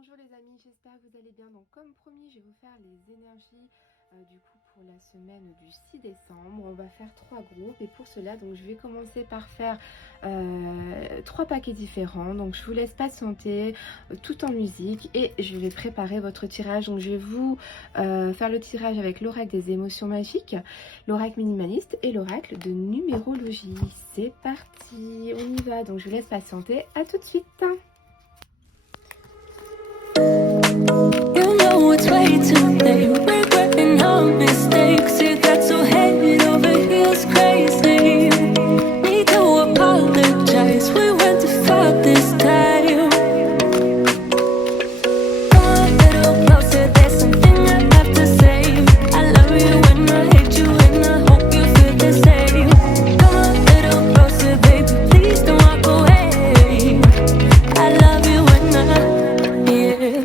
Bonjour les amis, j'espère que vous allez bien. Donc comme promis, je vais vous faire les énergies du coup pour la semaine du 6 décembre. On va faire 3 groupes et pour cela, donc je vais commencer par faire 3 paquets différents. Donc je vous laisse patienter tout en musique et je vais préparer votre tirage. Donc je vais vous faire le tirage avec l'oracle des émotions magiques, l'oracle minimaliste et l'oracle de numérologie. C'est parti, on y va. Donc je vous laisse patienter, à tout de suite. You know it's way too late, regretting our mistakes. You got so head over heels crazy. Need to apologize, we went too far this time. Come a little closer, there's something I have to say. I love you and I hate you and I hope you feel the same. Come a little closer, baby, please don't walk away. I love you and yeah.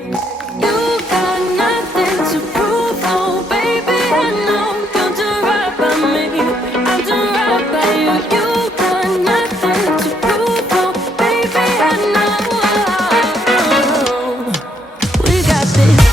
You got nothing to prove, oh baby, I know you'll do right by me, I'll do right by you. You got nothing to prove, oh baby, I know. We got this.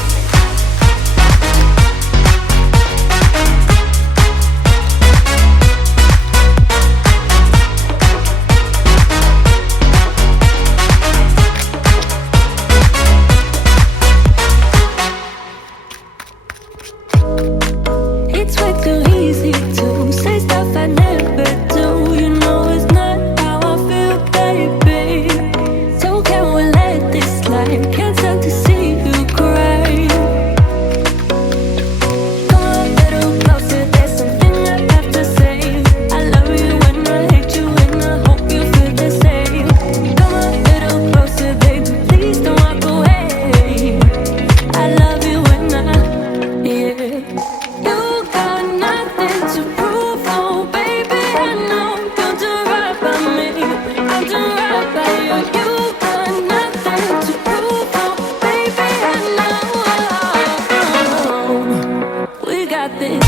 It's way too easy to say stuff I never do. You know it's not how I feel, baby. So can we let this slide? Can't stand to see you cry. Come a little closer, there's something I have to say. I love you and I hate you and I hope you feel the same. Come a little closer, baby, please don't walk away. I love you and yeah. You got nothing to prove, oh baby, I know you'll do right by me, I'll do right by you. You got nothing to prove, oh baby, I know. We got this.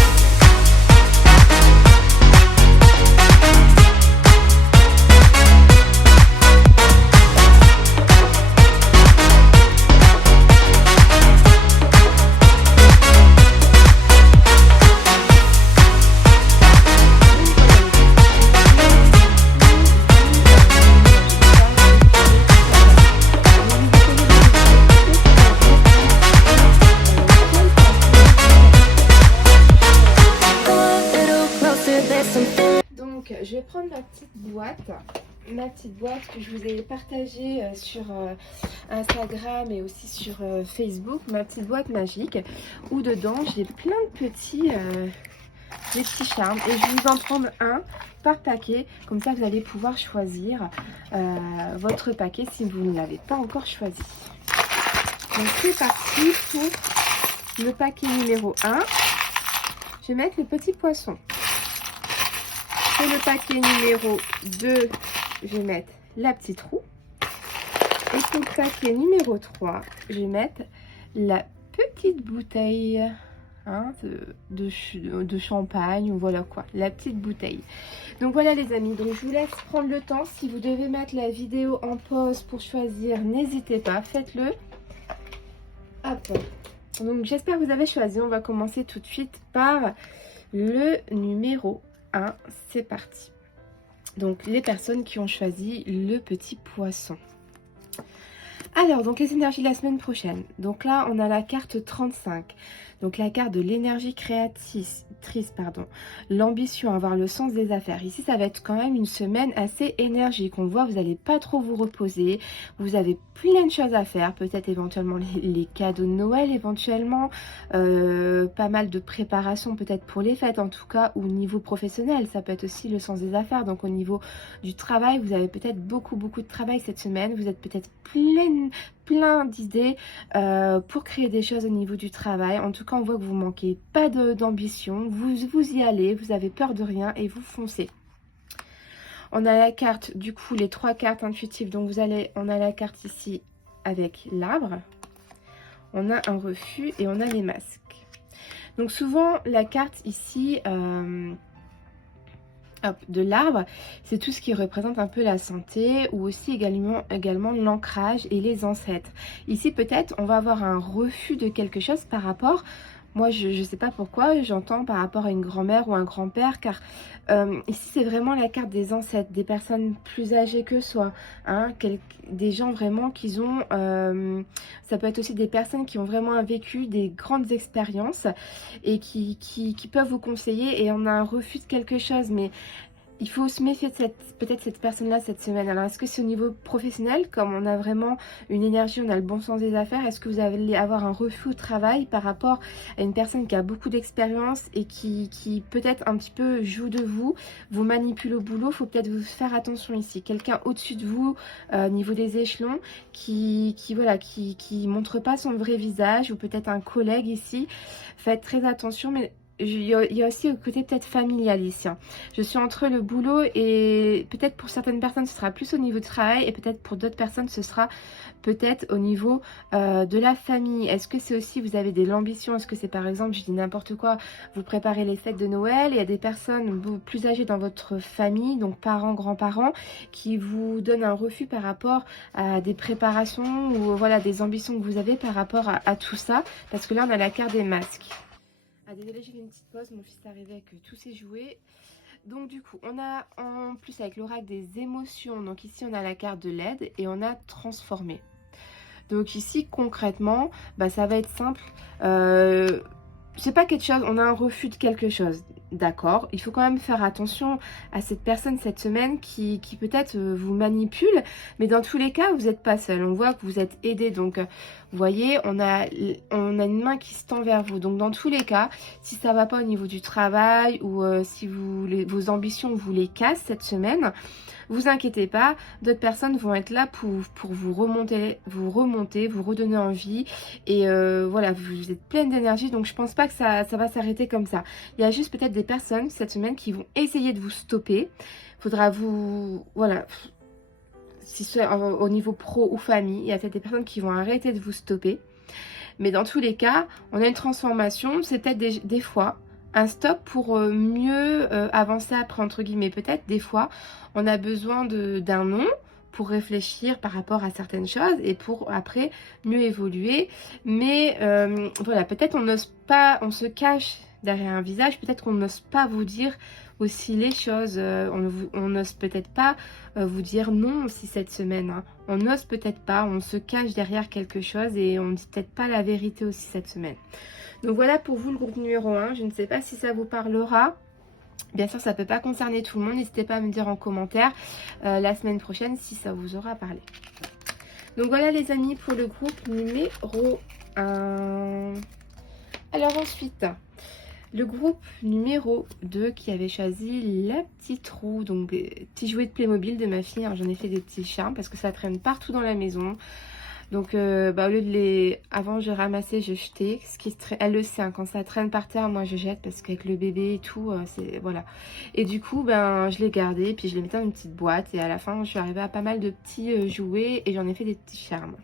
Come a little closer, there's something. Donc je vais prendre ma petite boîte que je vous ai partagée sur Instagram et aussi sur Facebook, ma petite boîte magique où dedans j'ai plein de des petits charmes et je vais vous en prendre un par paquet, comme ça vous allez pouvoir choisir votre paquet si vous ne l'avez pas encore choisi. Donc c'est parti pour le paquet numéro 1. Je vais mettre le petit poisson. Pour le paquet numéro 2, je vais mettre la petite roue. Et pour le paquet numéro 3, je vais mettre la petite bouteille de champagne ou voilà quoi, la petite bouteille. Donc voilà les amis, donc je vous laisse prendre le temps. Si vous devez mettre la vidéo en pause pour choisir, n'hésitez pas, faites-le. Hop. Donc j'espère que vous avez choisi. On va commencer tout de suite par le numéro 1. C'est parti. Donc les personnes qui ont choisi le petit poisson. Alors, donc les énergies de la semaine prochaine. Donc là, on a la carte 35. Donc la carte de l'énergie créatrice, pardon. L'ambition, avoir le sens des affaires. Ici, ça va être quand même une semaine assez énergique. On voit, vous n'allez pas trop vous reposer. Vous avez plein de choses à faire. Peut-être éventuellement les cadeaux de Noël, éventuellement. Pas mal de préparation peut-être pour les fêtes, en tout cas, au niveau professionnel. Ça peut être aussi le sens des affaires. Donc au niveau du travail, vous avez peut-être beaucoup de travail cette semaine. Vous êtes peut-être plein d'idées pour créer des choses au niveau du travail. En tout cas, on voit que vous manquez pas d'ambition, vous y allez, vous avez peur de rien et vous foncez. On a la carte, du coup, les 3 cartes intuitives. Donc on a la carte ici avec l'arbre, on a un refus et on a les masques. Donc souvent la carte ici hop, de l'arbre, c'est tout ce qui représente un peu la santé ou aussi également l'ancrage et les ancêtres. Ici, peut-être, on va avoir un refus de quelque chose par rapport, moi, je ne sais pas pourquoi, j'entends par rapport à une grand-mère ou un grand-père, car ici, c'est vraiment la carte des ancêtres, des personnes plus âgées que soi, hein, des gens vraiment qui ont, ça peut être aussi des personnes qui ont vraiment vécu des grandes expériences et qui peuvent vous conseiller et on a un refus de quelque chose, mais il faut se méfier de peut-être cette personne-là cette semaine. Alors, est-ce que c'est au niveau professionnel, comme on a vraiment une énergie, on a le bon sens des affaires, est-ce que vous allez avoir un refus au travail par rapport à une personne qui a beaucoup d'expérience et qui peut-être un petit peu joue de vous, vous manipule au boulot? Il faut peut-être vous faire attention ici. Quelqu'un au-dessus de vous, au niveau des échelons, voilà, qui montre pas son vrai visage, ou peut-être un collègue ici. Faites très attention, mais il y a aussi le côté peut-être familial ici, hein. Je suis entre le boulot et peut-être pour certaines personnes ce sera plus au niveau du travail et peut-être pour d'autres personnes ce sera peut-être au niveau de la famille. Est-ce que c'est aussi, vous avez de l'ambition? Est-ce que c'est par exemple, je dis n'importe quoi, vous préparez les fêtes de Noël et il y a des personnes plus âgées dans votre famille, donc parents, grands-parents, qui vous donnent un refus par rapport à des préparations ou voilà des ambitions que vous avez par rapport à tout ça? Parce que là on a la carte des masques. Ah désolé, j'ai fait une petite pause, mon fils est arrivé avec tous ses jouets. Donc du coup, on a en plus avec l'oracle des émotions, donc ici on a la carte de l'aide et on a transformé. Donc ici concrètement, bah, ça va être simple. C'est pas quelque chose, on a un refus de quelque chose, d'accord. Il faut quand même faire attention à cette personne cette semaine qui peut-être vous manipule, mais dans tous les cas, vous n'êtes pas seul. On voit que vous êtes aidé, donc vous voyez, on a une main qui se tend vers vous. Donc dans tous les cas, si ça va pas au niveau du travail ou si vos ambitions vous les cassent cette semaine, vous inquiétez pas, d'autres personnes vont être là pour vous remonter, vous redonner envie. Et voilà, vous êtes pleine d'énergie, donc je pense pas que ça va s'arrêter comme ça. Il y a juste peut-être des personnes cette semaine qui vont essayer de vous stopper. Faudra voilà, si c'est au niveau pro ou famille, il y a peut-être des personnes qui vont arrêter de vous stopper. Mais dans tous les cas, on a une transformation, c'est peut-être des fois un stop pour mieux avancer après, entre guillemets. Peut-être des fois, on a besoin d'un nom pour réfléchir par rapport à certaines choses et pour après mieux évoluer. Mais voilà, peut-être on n'ose pas, on se cache derrière un visage, peut-être qu'on n'ose pas vous dire aussi les choses, on n'ose peut-être pas vous dire non aussi cette semaine, hein. On n'ose peut-être pas, on se cache derrière quelque chose et on ne dit peut-être pas la vérité aussi cette semaine. Donc voilà pour vous le groupe numéro 1, je ne sais pas si ça vous parlera. Bien sûr, ça ne peut pas concerner tout le monde, n'hésitez pas à me dire en commentaire la semaine prochaine si ça vous aura parlé. Donc voilà les amis pour le groupe numéro 1. Alors ensuite, le groupe numéro 2 qui avait choisi la petite roue, donc petit jouet de Playmobil de ma fille, hein. J'en ai fait des petits charmes parce que ça traîne partout dans la maison. Donc bah, au lieu de les... Avant je ramassais, je jetais. Elle le sait, hein, quand ça traîne par terre, moi je jette parce qu'avec le bébé et tout, c'est... Voilà. Et du coup, ben, je les gardais, puis je les mettais dans une petite boîte. Et à la fin, je suis arrivée à pas mal de petits jouets et j'en ai fait des petits charmes.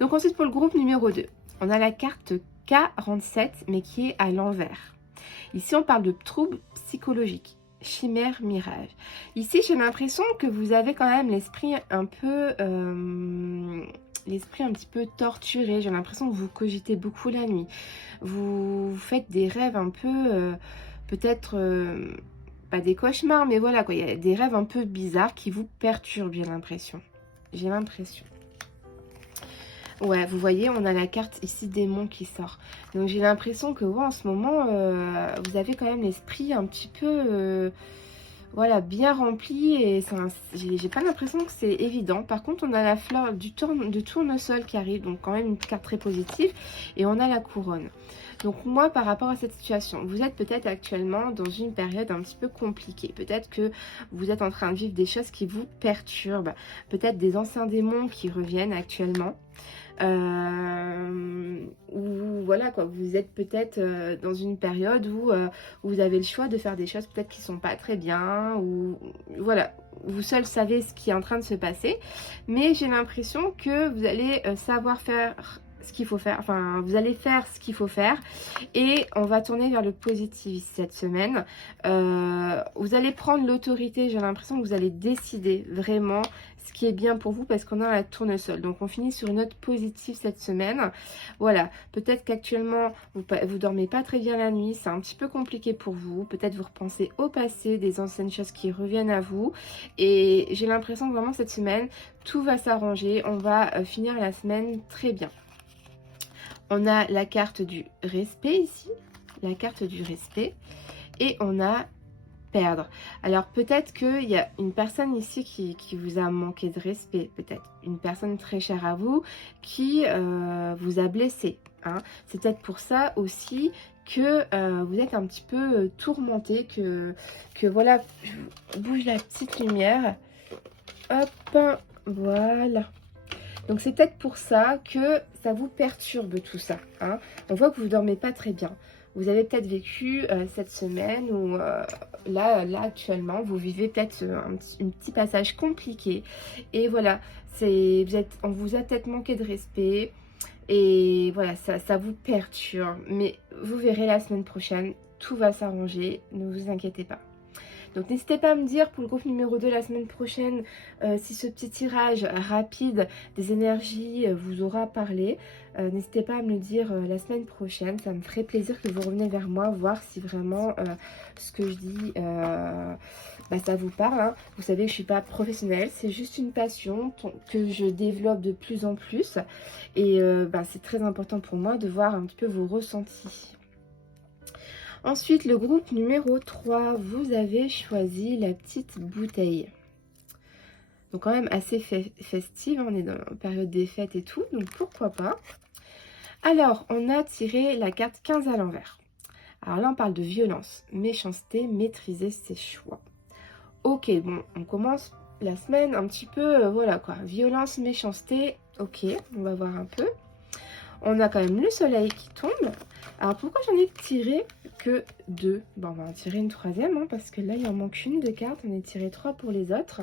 Donc ensuite pour le groupe numéro 2, on a la carte K47, mais qui est à l'envers. Ici, on parle de troubles psychologiques. Chimère, mirage. Ici, j'ai l'impression que vous avez quand même l'esprit un peu... l'esprit un petit peu torturé. J'ai l'impression que vous cogitez beaucoup la nuit. Vous faites des rêves un peu... peut-être... pas des cauchemars, mais voilà quoi. Il y a des rêves un peu bizarres qui vous perturbent, j'ai l'impression. J'ai l'impression. Ouais, vous voyez, on a la carte ici démon qui sort. Donc j'ai l'impression que en ce moment, vous avez quand même l'esprit un petit peu, voilà, bien rempli. Et j'ai pas l'impression que c'est évident. Par contre, on a la fleur de tournesol qui arrive, donc quand même une carte très positive. Et on a la couronne. Donc moi, par rapport à cette situation, vous êtes peut-être actuellement dans une période un petit peu compliquée. Peut-être que vous êtes en train de vivre des choses qui vous perturbent. Peut-être des anciens démons qui reviennent actuellement. Ou voilà quoi, vous êtes peut-être dans une période où vous avez le choix de faire des choses peut-être qui sont pas très bien, ou voilà, vous seul savez ce qui est en train de se passer, mais j'ai l'impression que vous allez savoir faire ce qu'il faut faire, enfin vous allez faire ce qu'il faut faire et on va tourner vers le positif cette semaine. Vous allez prendre l'autorité, j'ai l'impression que vous allez décider vraiment ce qui est bien pour vous parce qu'on a la tournesol. Donc on finit sur une note positive cette semaine. Voilà, peut-être qu'actuellement vous dormez pas très bien la nuit, c'est un petit peu compliqué pour vous. Peut-être vous repensez au passé, des anciennes choses qui reviennent à vous. Et j'ai l'impression que vraiment cette semaine, tout va s'arranger. On va finir la semaine très bien. On a la carte du respect ici, la carte du respect. Et on a perdre. Alors peut-être qu'il y a une personne ici qui vous a manqué de respect, peut-être une personne très chère à vous qui vous a blessé. Hein. C'est peut-être pour ça aussi que vous êtes un petit peu tourmenté, que voilà, je bouge la petite lumière. Hop, voilà. Donc c'est peut-être pour ça que ça vous perturbe tout ça. Hein. On voit que vous ne dormez pas très bien. Vous avez peut-être vécu cette semaine ou là actuellement, vous vivez peut-être un petit passage compliqué. Et voilà, on vous a peut-être manqué de respect. Et voilà, ça vous perturbe. Mais vous verrez la semaine prochaine, tout va s'arranger. Ne vous inquiétez pas. Donc n'hésitez pas à me dire pour le groupe numéro 2 la semaine prochaine si ce petit tirage rapide des énergies vous aura parlé. N'hésitez pas à me le dire la semaine prochaine, ça me ferait plaisir que vous reveniez vers moi, voir si vraiment ce que je dis ça vous parle. Hein. Vous savez que je ne suis pas professionnelle, c'est juste une passion que je développe de plus en plus. Et c'est très important pour moi de voir un petit peu vos ressentis. Ensuite, le groupe numéro 3, vous avez choisi la petite bouteille. Donc quand même assez festive, on est dans la période des fêtes et tout, donc pourquoi pas. Alors, on a tiré la carte 15 à l'envers. Alors là, on parle de violence, méchanceté, maîtriser ses choix. Ok, bon, on commence la semaine un petit peu, voilà quoi, violence, méchanceté, ok, on va voir un peu. On a quand même le soleil qui tombe. Alors pourquoi j'en ai tiré que 2? Bon, on va en tirer une troisième, hein, parce que là, il en manque une de cartes. On a tiré 3 pour les autres.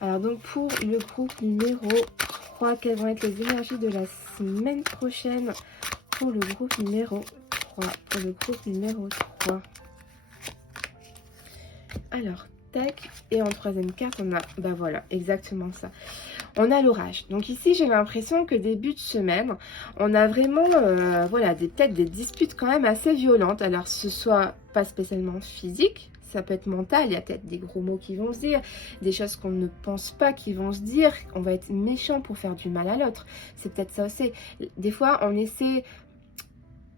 Alors donc pour le groupe numéro 3, quelles vont être les énergies de la semaine prochaine pour le groupe numéro 3? Pour le groupe numéro 3. Alors, tac. Et en troisième carte, on a, voilà, exactement ça. On a l'orage. Donc ici, j'ai l'impression que début de semaine, on a vraiment, voilà, peut-être des disputes quand même assez violentes. Alors, ce soit pas spécialement physique, ça peut être mental. Il y a peut-être des gros mots qui vont se dire, des choses qu'on ne pense pas qui vont se dire. On va être méchant pour faire du mal à l'autre. C'est peut-être ça aussi. Des fois, on essaie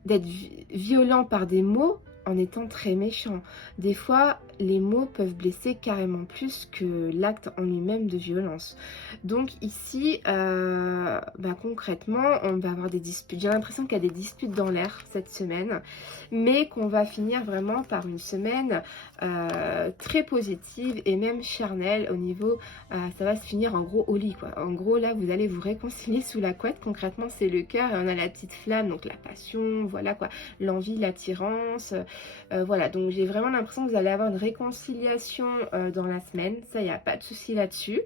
d'être violent par des mots en étant très méchant. Des fois, les mots peuvent blesser carrément plus que l'acte en lui-même de violence. Donc ici, concrètement, on va avoir des disputes. J'ai l'impression qu'il y a des disputes dans l'air cette semaine, mais qu'on va finir vraiment par une semaine très positive et même charnelle au niveau, ça va se finir en gros au lit, quoi. En gros, là, vous allez vous réconcilier sous la couette. Concrètement, c'est le cœur et on a la petite flamme, donc la passion, voilà quoi, l'envie, l'attirance. Voilà, donc j'ai vraiment l'impression que vous allez avoir une réconciliation dans la semaine. Ça, il n'y a pas de souci là-dessus.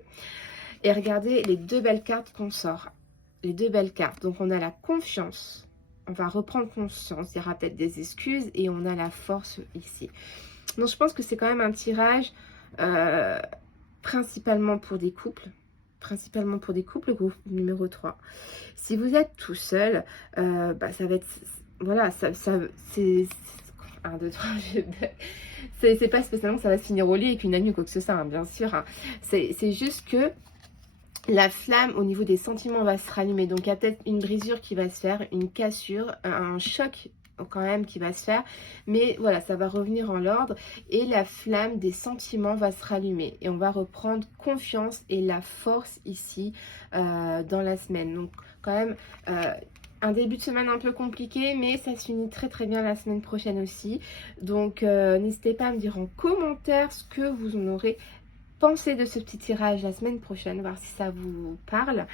Et regardez les 2 belles cartes qu'on sort. Les 2 belles cartes. Donc on a la confiance. On va reprendre conscience. Il y aura peut-être des excuses. Et on a la force ici. Donc je pense que c'est quand même un tirage principalement pour des couples. Principalement pour des couples, le groupe numéro 3. Si vous êtes tout seul, ça va être... Voilà, c'est... 1, 2, 3, c'est pas spécialement que ça va se finir au lit avec une amie ou quoi que ce soit, hein, bien sûr. Hein. C'est juste que la flamme au niveau des sentiments va se rallumer. Donc il y a peut-être une brisure qui va se faire, une cassure, un choc quand même qui va se faire. Mais voilà, ça va revenir en l'ordre et la flamme des sentiments va se rallumer. Et on va reprendre confiance et la force ici dans la semaine. Donc quand même... un début de semaine un peu compliqué, mais ça se finit très très bien la semaine prochaine aussi. Donc n'hésitez pas à me dire en commentaire ce que vous en aurez pensé de ce petit tirage la semaine prochaine, voir si ça vous parle.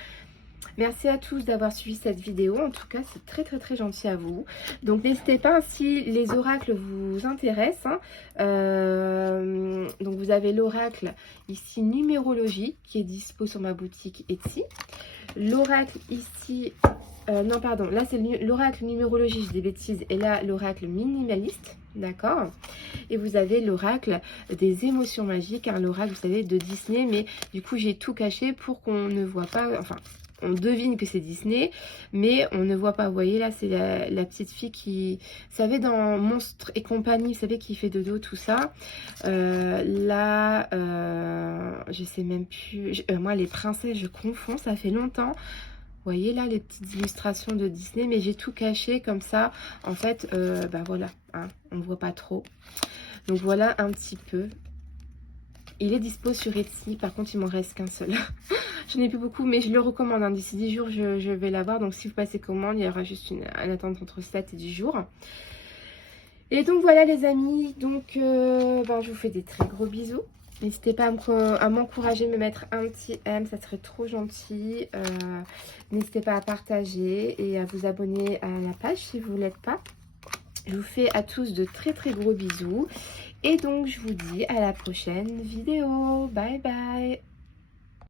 Merci à tous d'avoir suivi cette vidéo, en tout cas c'est très très très gentil à vous. Donc n'hésitez pas, si les oracles vous intéressent, hein, donc vous avez l'oracle ici numérologie qui est dispo sur ma boutique Etsy. L'oracle ici non, pardon, là c'est l'oracle numérologie, je dis des bêtises, et là l'oracle minimaliste, d'accord. Et vous avez l'oracle des émotions magiques, hein, l'oracle, vous savez, de Disney, mais du coup j'ai tout caché pour qu'on ne voit pas, enfin, on devine que c'est Disney, mais on ne voit pas. Vous voyez, là, c'est la petite fille qui... Vous savez, dans Monstres et compagnie, vous savez, qui fait de dos, tout ça. Là, je sais même plus... moi, les princesses, je confonds, ça fait longtemps. Vous voyez, là, les petites illustrations de Disney, mais j'ai tout caché comme ça. En fait, bah voilà, hein, on ne voit pas trop. Donc, voilà un petit peu. Il est dispo sur Etsy, par contre il m'en reste qu'un seul. J'en ai plus beaucoup, mais je le recommande, hein. D'ici 10 jours je vais l'avoir, donc si vous passez commande, il y aura juste une attente entre 7 et 10 jours. Et donc voilà les amis, donc je vous fais des très gros bisous. N'hésitez pas à m'encourager, me mettre un petit M, ça serait trop gentil. N'hésitez pas à partager et à vous abonner à la page si vous ne l'êtes pas. Je vous fais à tous de très très gros bisous. Et donc je vous dis à la prochaine vidéo. Bye bye.